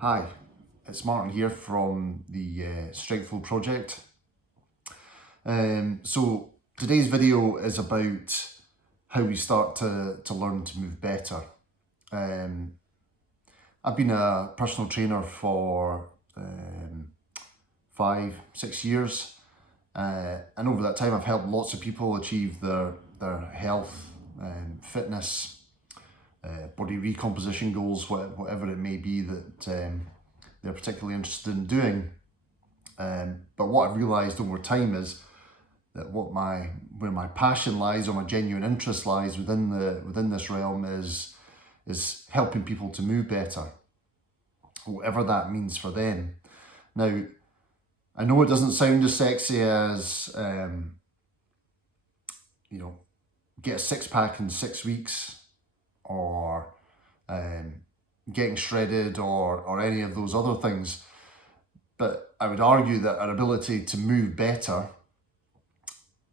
Hi, it's Martin here from the Strengthful project. So today's video is about how we start to learn to move better. I've been a personal trainer for 5-6 years, and over that time I've helped lots of people achieve their health, fitness, body recomposition goals, whatever it may be that they're particularly interested in doing. But what I've realised over time is that where my passion lies, or my genuine interest lies within this realm, is helping people to move better, whatever that means for them. Now, I know it doesn't sound as sexy as get a six-pack in 6 weeks, or getting shredded, or any of those other things. But I would argue that our ability to move better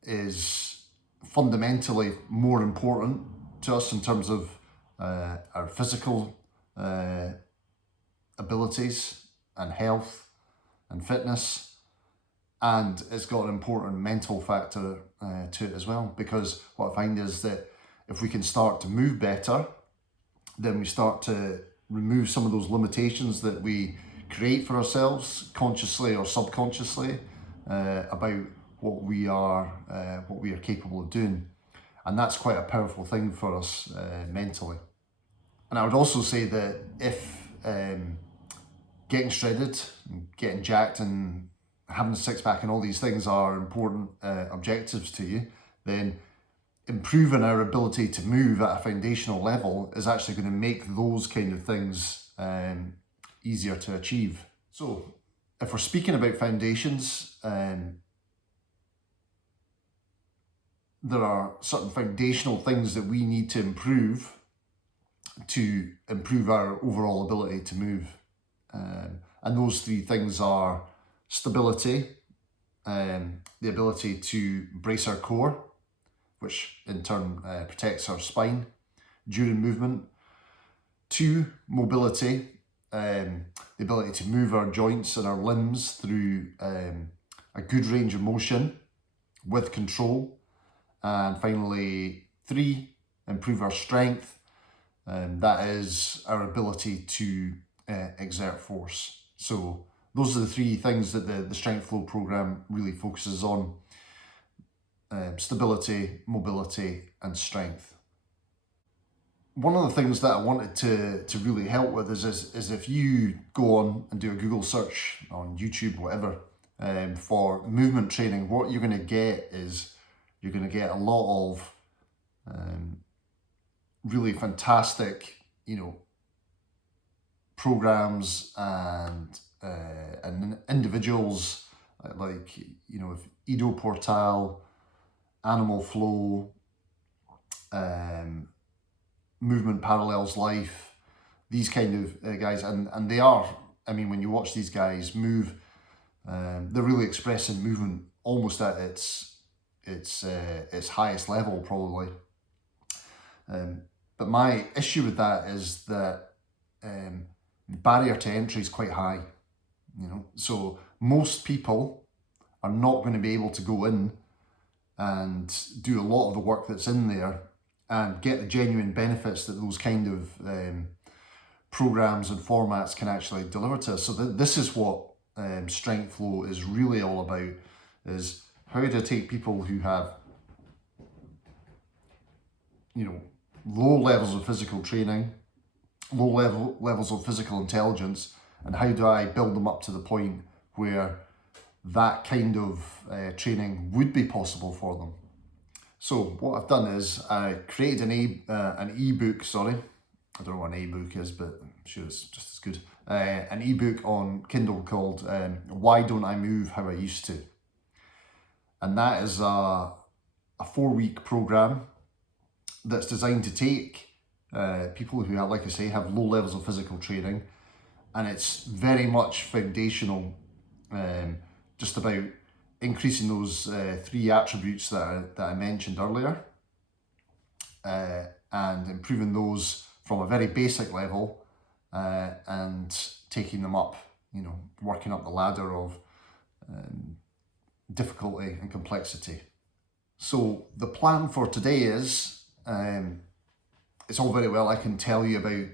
is fundamentally more important to us in terms of our physical abilities and health and fitness. And it's got an important mental factor to it as well, because what I find is that if we can start to move better, then we start to remove some of those limitations that we create for ourselves, consciously or subconsciously, about what we are capable of doing. And that's quite a powerful thing for us mentally. And I would also say that if getting shredded, getting jacked, and having a six-pack and all these things are important objectives to you, then improving our ability to move at a foundational level is actually going to make those kind of things easier to achieve. So if we're speaking about foundations, there are certain foundational things that we need to improve our overall ability to move. And those three things are stability, the ability to brace our core, which in turn protects our spine during movement. 2, mobility, the ability to move our joints and our limbs through a good range of motion with control. And finally, 3, improve our strength, that is our ability to exert force. So those are the 3 things that the Strength Flow program really focuses on: stability, mobility, and strength. One of the things that I wanted to really help with is if you go on and do a Google search on YouTube, whatever, for movement training, what you're going to get is you're going to get a lot of really fantastic, programs and individuals like Ido Portal, Animal Flow, Movement Parallels Life, these kind of guys, and they are, when you watch these guys move, they're really expressing movement almost at its highest level, probably. But my issue with that is that the barrier to entry is quite high. So most people are not going to be able to go in and do a lot of the work that's in there and get the genuine benefits that those kind of programs and formats can actually deliver to us. So this is what Strength Flow is really all about: is how to take people who have low levels of physical training, low levels of physical intelligence, and how do I build them up to the point where that kind of training would be possible for them. So what I've done is I created an ebook. I don't know what an ebook is, but I'm sure it's just as good. An ebook on Kindle called Why Don't I Move How I Used To? And that is a 4-week program that's designed to take people who have, like I say, have low levels of physical training, and it's very much foundational, just about increasing those 3 attributes that I mentioned earlier, and improving those from a very basic level, and taking them up, working up the ladder of difficulty and complexity. So the plan for today is, it's all very well I can tell you about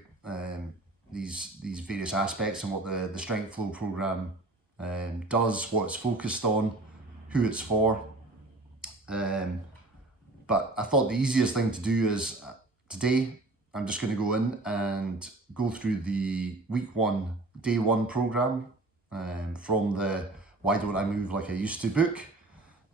these various aspects and what the Strength Flow program does, what it's focused on, who it's for. But I thought the easiest thing to do is today I'm just going to go in and go through the week 1, day 1 program from the Why Don't I Move Like I Used To book.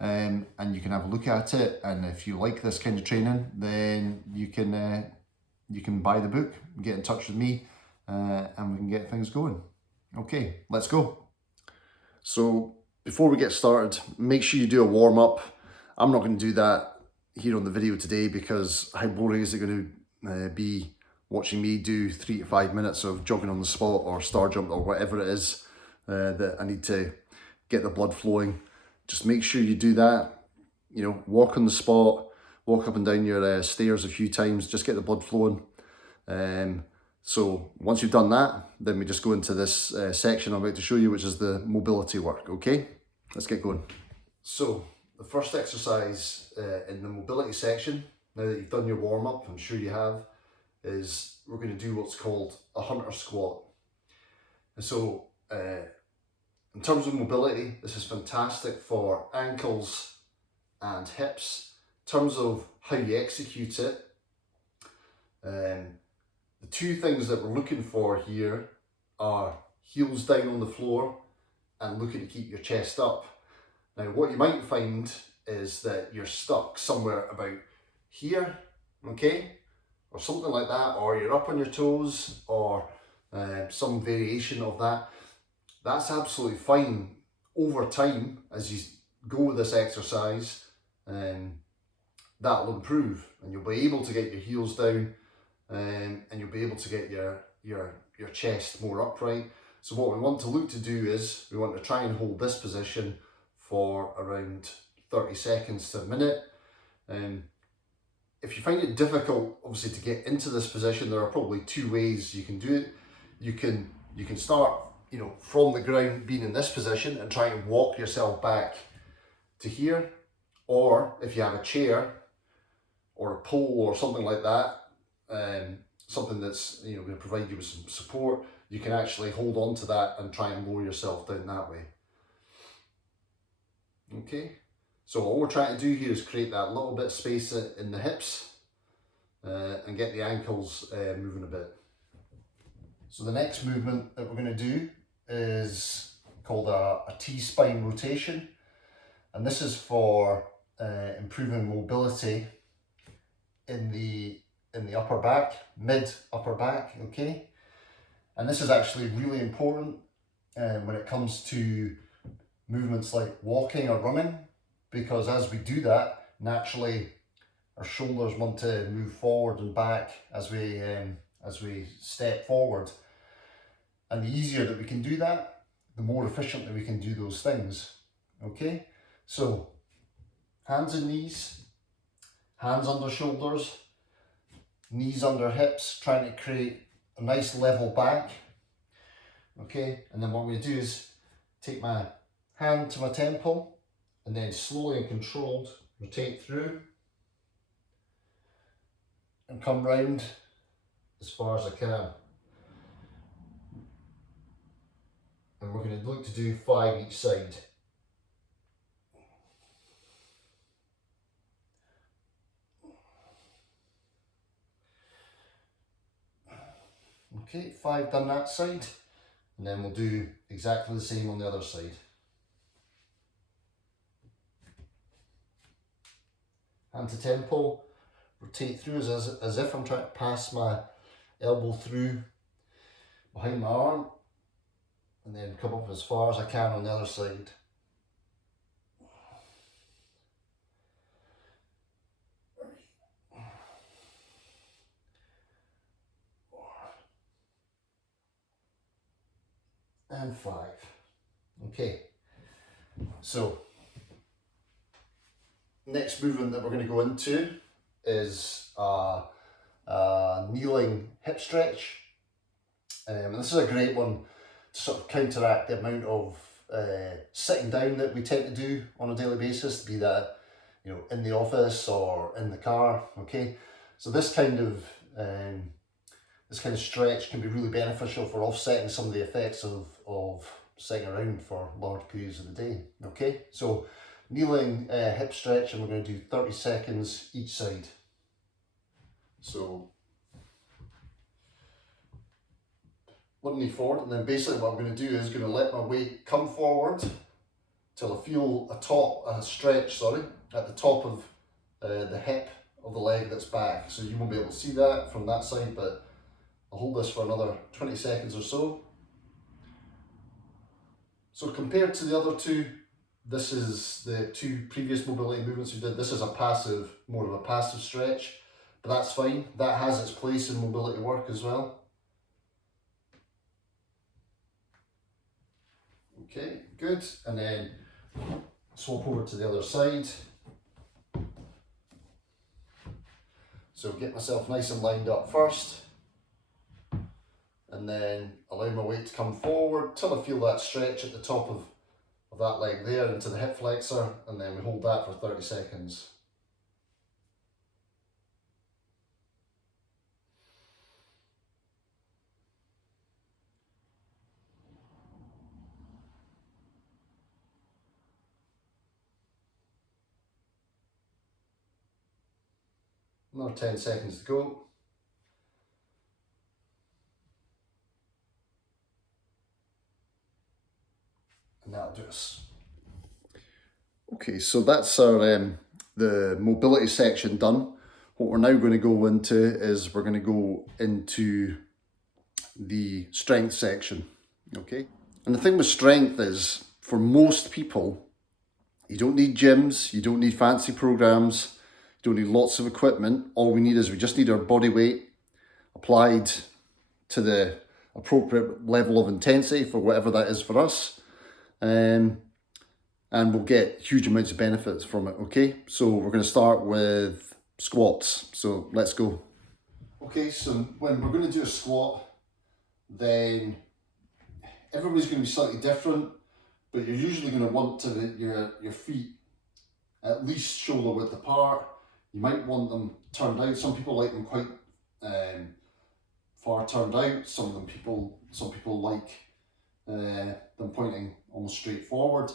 And you can have a look at it, and if you like this kind of training, then you can buy the book, get in touch with me, and we can get things going. Okay, let's go. So before we get started, make sure you do a warm-up. I'm not going to do that here on the video today because how boring is it going to be watching me do 3 to 5 minutes of jogging on the spot or star jump or whatever it is that I need to get the blood flowing. Just make sure you do that, walk on the spot, walk up and down your stairs a few times, just get the blood flowing. So once you've done that, then we just go into this section I'm about to show you, which is the mobility work, okay? Let's get going. So the first exercise in the mobility section, now that you've done your warm-up, I'm sure you have, is we're going to do what's called a hunter squat. And so in terms of mobility, this is fantastic for ankles and hips. In terms of how you execute it, the two things that we're looking for here are heels down on the floor and looking to keep your chest up. Now what you might find is that you're stuck somewhere about here, okay, or something like that, or you're up on your toes, or some variation of that. That's absolutely fine. Over time, as you go with this exercise, that'll improve, and you'll be able to get your heels down, and you'll be able to get your chest more upright. So what we want to look to do is we want to try and hold this position for around 30 seconds to a minute. If you find it difficult, obviously, to get into this position, there are probably 2 ways you can do it. You can start, from the ground, being in this position and try and walk yourself back to here. Or if you have a chair or a pole or something like that, something that's going to provide you with some support, you can actually hold on to that and try and lower yourself down that way. Okay, so all we're trying to do here is create that little bit of space in the hips and get the ankles moving a bit. So the next movement that we're going to do is called a T-spine rotation, and this is for improving mobility in the upper back, mid upper back, okay? And this is actually really important when it comes to movements like walking or running, because as we do that, naturally our shoulders want to move forward and back as we step forward. And the easier that we can do that, the more efficiently we can do those things. Okay, so hands and knees, hands under shoulders, knees under hips, trying to create a nice level back. Okay, and then what we do is take my hand to my temple and then slowly and controlled rotate through and come round as far as I can. And we're going to look to do 5 each side. Okay, 5 done that side, and then we'll do exactly the same on the other side. Hand to temple, rotate through as if I'm trying to pass my elbow through behind my arm, and then come up as far as I can on the other side. And 5. Okay, so next movement that we're going to go into is a kneeling hip stretch. And this is a great one sort of counteract the amount of sitting down that we tend to do on a daily basis, be that, you know, in the office or in the car. Okay, so this kind of stretch can be really beneficial for offsetting some of the effects of sitting around for large periods of the day. Okay, so kneeling hip stretch, and we're going to do 30 seconds each side. So one knee forward, and then basically what I'm going to do is going to let my weight come forward till I feel a stretch at the top of the hip of the leg that's back. So you won't be able to see that from that side, but I'll hold this for another 20 seconds or so. So compared to the other two, this is the two previous mobility movements we did. This is more of a passive stretch, but that's fine. That has its place in mobility work as well. Okay, good. And then swap over to the other side. So get myself nice and lined up first, and then allow my weight to come forward till I feel that stretch at the top of that leg there into the hip flexor, and then we hold that for 30 seconds. Another 10 seconds to go. And that'll do us. Okay, so that's our the mobility section done. What we're now going to go into is we're going to go into the strength section. Okay, and the thing with strength is, for most people, you don't need gyms, you don't need fancy programs, you don't need lots of equipment. All we just need our body weight applied to the appropriate level of intensity for whatever that is for us. And we'll get huge amounts of benefits from it. Okay, so we're going to start with squats. So let's go. Okay, so when we're going to do a squat, then everybody's going to be slightly different, but you're usually going to want your feet at least shoulder width apart. You might want them turned out. Some people like them quite far turned out. Some people like them pointing almost straight forward.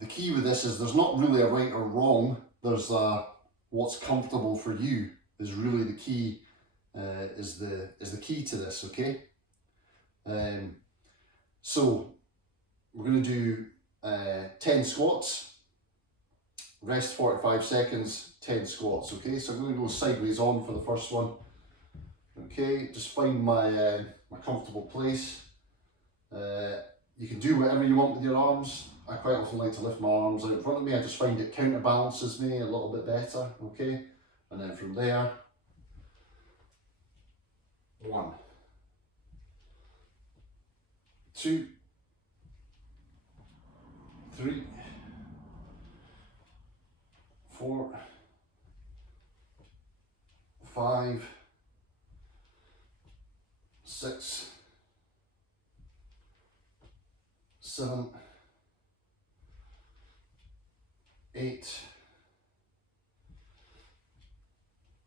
The key with this is there's not really a right or wrong. There's what's comfortable for you is really the key. Is the key to this. Okay. So we're going to do 10 squats. Rest 45 seconds. 10 squats. Okay. So I'm going to go sideways on for the first one. Okay. Just find my my comfortable place. You can do whatever you want with your arms. I quite often like to lift my arms out in front of me. I just find it counterbalances me a little bit better. Okay, and then from there, 1, 2, 3, 4, 5, 6, 7, 8,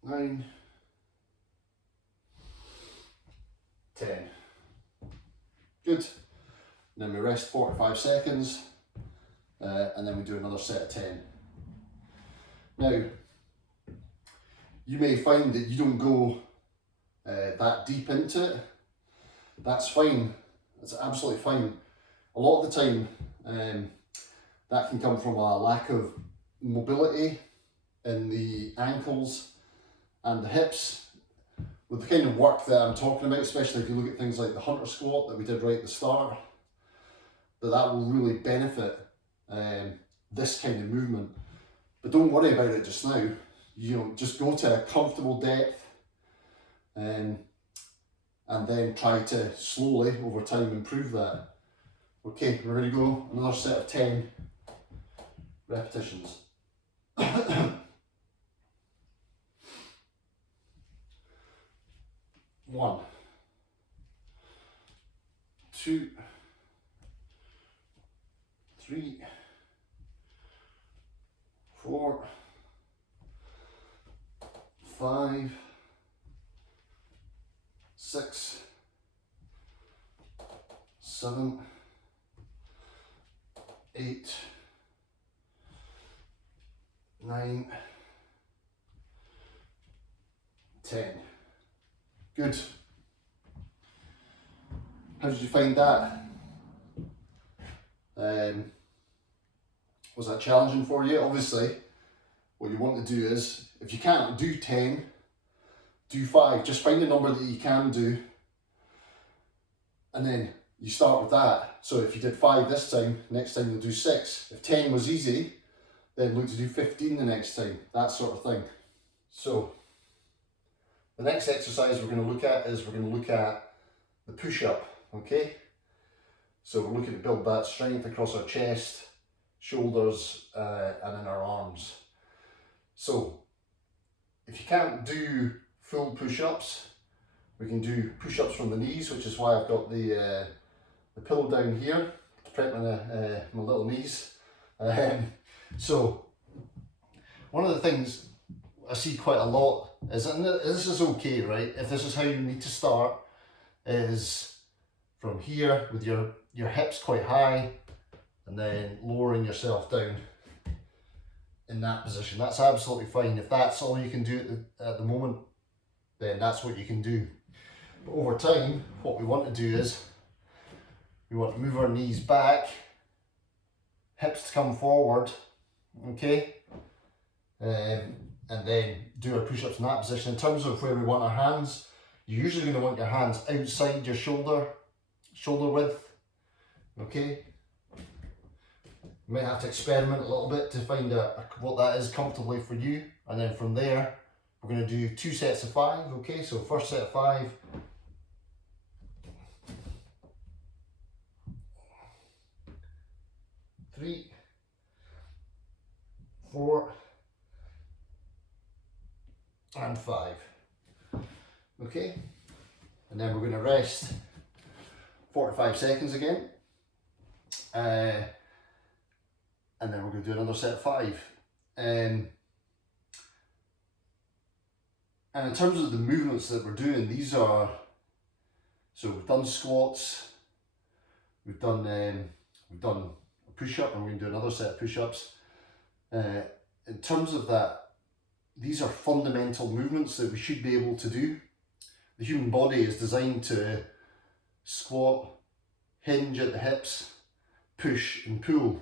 9, 10. Good. And then we rest 45 seconds, and then we do another set of 10. Now, you may find that you don't go that deep into it. That's fine. That's absolutely fine. A lot of the time, that can come from a lack of mobility in the ankles and the hips. With the kind of work that I'm talking about, especially if you look at things like the hunter squat that we did right at the start, that will really benefit this kind of movement. But don't worry about it just now. You know, just go to a comfortable depth, and then try to slowly over time improve that. Okay, we're going to go another set of 10 repetitions. 1, 2, 3, 4, 5, 6, 7, 8, 9, 10. Good. How did you find that? Was that challenging for you? Obviously, what you want to do is, if you can't do 10, do 5. Just find a number that you can do, and then you start with that. So if you did 5 this time, next time you'll do 6. If 10 was easy, then look to do 15 the next time, that sort of thing. So the next exercise we're going to look at is we're going to look at the push-up, okay? So we're looking to build that strength across our chest, shoulders, and in our arms. So if you can't do full push-ups, we can do push-ups from the knees, which is why I've got the pillow down here to prep my little knees. So one of the things I see quite a lot is, and this is okay, right? If this is how you need to start, is from here with your hips quite high and then lowering yourself down in that position. That's absolutely fine. If that's all you can do at the moment, then that's what you can do. But over time, what we want to do is we want to move our knees back, hips to come forward, okay? And then do our push-ups in that position. In terms of where we want our hands, you're usually going to want your hands outside your shoulder width, okay? You might have to experiment a little bit to find what that is comfortably for you, and then from there we're going to do 2 sets of 5, okay? So first set of 5, three, 4, and 5, okay? And then we're going to rest 45 seconds again, and then we're going to do another set of 5. And in terms of the movements that we're doing, these are, so we've done squats, we've done a push-up, and we're going to do another set of push-ups. In terms of that, these are fundamental movements that we should be able to do. The human body is designed to squat, hinge at the hips, push and pull.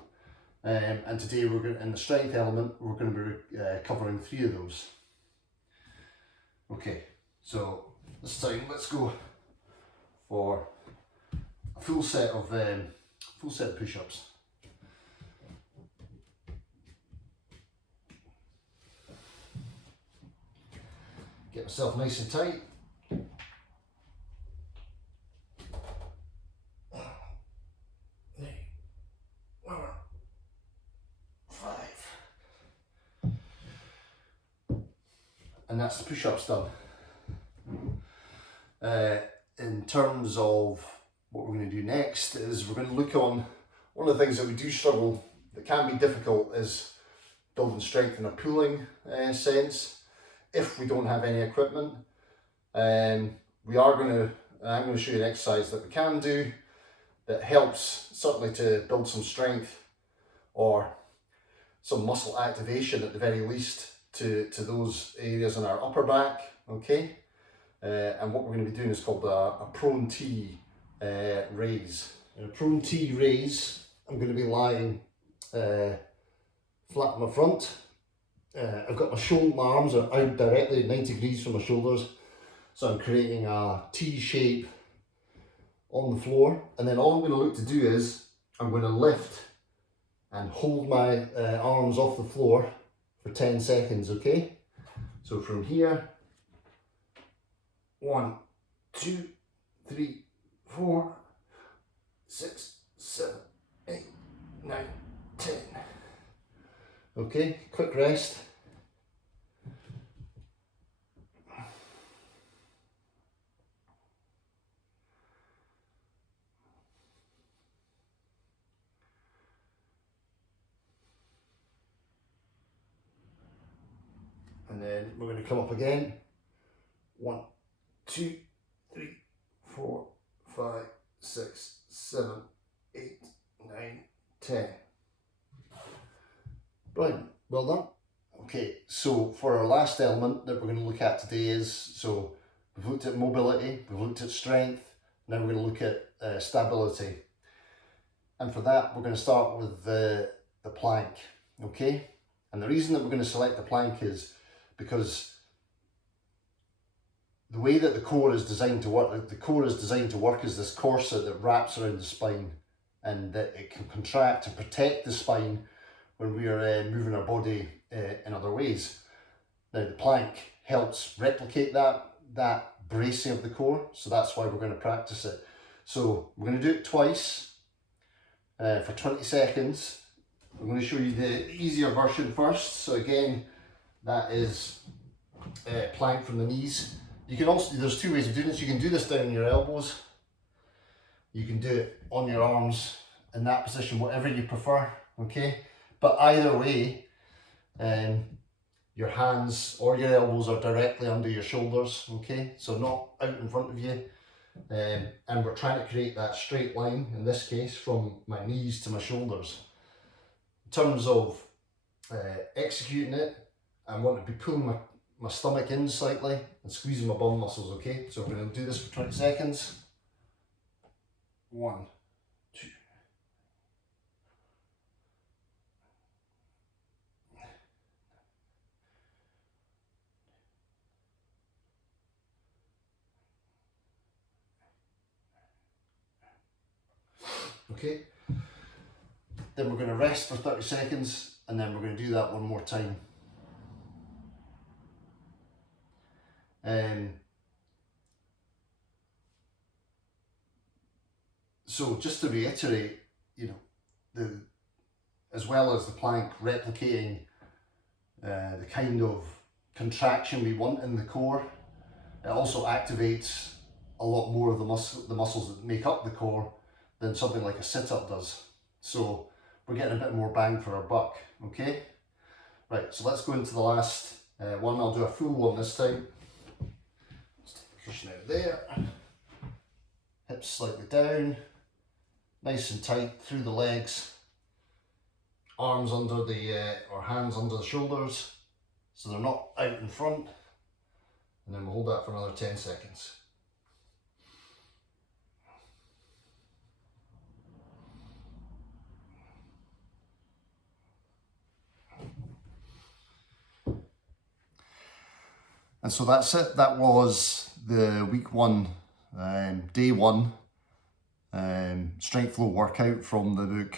And today we're going, in the strength element, we're going to be covering 3 of those. Okay, so this time let's go for a full set of push-ups. Get myself nice and tight. 3, 4, 5. And that's the push-ups done. In terms of what we're going to do next is we're going to look on one of the things that we do struggle, that can be difficult, is building strength in a pulling sense. If we don't have any equipment, I'm going to show you an exercise that we can do that helps certainly to build some strength or some muscle activation at the very least to those areas in our upper back, okay? And what we're going to be doing is called a prone T raise. In a prone T raise, I'm going to be lying flat on my front. I've got my arms are out directly 90 degrees from my shoulders, so I'm creating a T shape on the floor, and then all I'm going to look to do is I'm going to lift and hold my arms off the floor for 10 seconds, okay? So from here, 1, 2, 3, 4, 6, 7, 8, 9, 10. Okay, quick rest. then we're going to come up again. 1, 2, 3, 4, 5, 6, 7, 8, 9, 10. Brilliant, well done. Okay, so for our last element that we're going to look at today is, so we've looked at mobility, we've looked at strength, now we're going to look at stability. And for that, we're going to start with the plank, okay? And the reason that we're going to select the plank is because the way that the core is designed to work, is this corset that wraps around the spine, and that it can contract and protect the spine when we are moving our body in other ways. Now the plank helps replicate that bracing of the core, so that's why we're going to practice it. So we're going to do it twice for 20 seconds. I'm going to show you the easier version first. So again, that is plank from the knees. You can also, there's two ways of doing this. You can do this down on your elbows. You can do it on your arms in that position, whatever you prefer, okay? But either way, your hands or your elbows are directly under your shoulders, okay? So not out in front of you. And we're trying to create that straight line, in this case, from my knees to my shoulders. In terms of executing it, I want to be pulling my stomach in slightly and squeezing my bum muscles, okay? So we're going to do this for 20 seconds. 1, 2. Okay, then we're going to rest for 30 seconds and then we're going to do that one more time. So just to reiterate, you know, as well as the plank replicating the kind of contraction we want in the core, it also activates a lot more of the muscles that make up the core than something like a sit-up does. So we're getting a bit more bang for our buck, okay? Right, so let's go into the last one. I'll do a full one this time. Let's take the cushion out of there. Hips slightly down. Nice and tight through the legs. Arms under or hands under the shoulders, so they're not out in front. And then we'll hold that for another 10 seconds. And so that's it. That was the week 1, day 1 strength flow workout from the book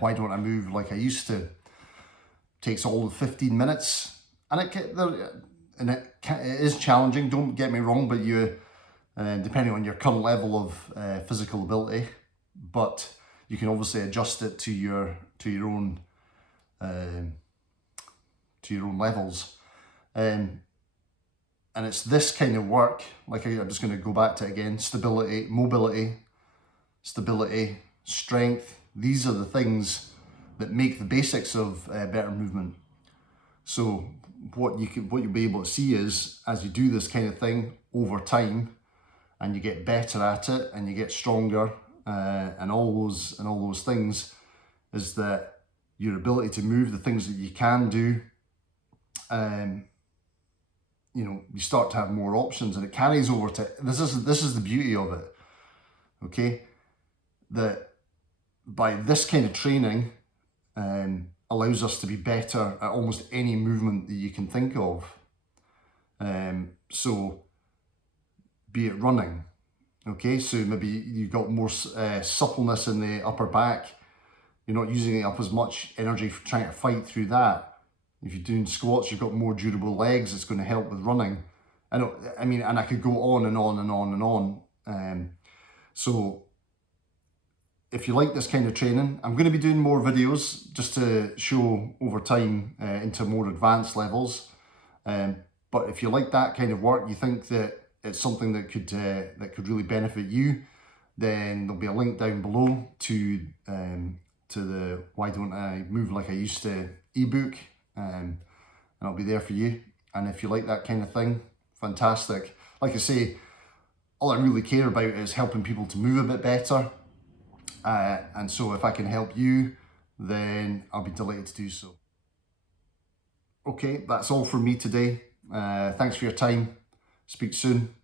Why Don't I Move Like I Used To. Takes all of 15 minutes, and it is challenging, don't get me wrong, but you depending on your current level of physical ability, but you can obviously adjust it to your own levels. And it's this kind of work, like I'm just going to go back to it again: stability, mobility, strength. These are the things that make the basics of better movement. So what you'll be able to see is, as you do this kind of thing over time, and you get better at it, and you get stronger, and all those things, is that your ability to move, the things that you can do, you know, you start to have more options, and it carries over to, this is the beauty of it, okay? That by this kind of training allows us to be better at almost any movement that you can think of. So be it running, okay? So maybe you've got more suppleness in the upper back. You're not using up as much energy for trying to fight through that. If you're doing squats, you've got more durable legs. It's going to help with running. And I could go on and on and on and on. So if you like this kind of training, I'm going to be doing more videos just to show over time into more advanced levels. But if you like that kind of work, you think that it's something that could really benefit you, then there'll be a link down below to the Why Don't I Move Like I Used To ebook, and I'll be there for you. And if you like that kind of thing, fantastic. Like I say, all I really care about is helping people to move a bit better. And so if I can help you, then I'll be delighted to do so. Okay, that's all from me today. Thanks for your time. Speak soon.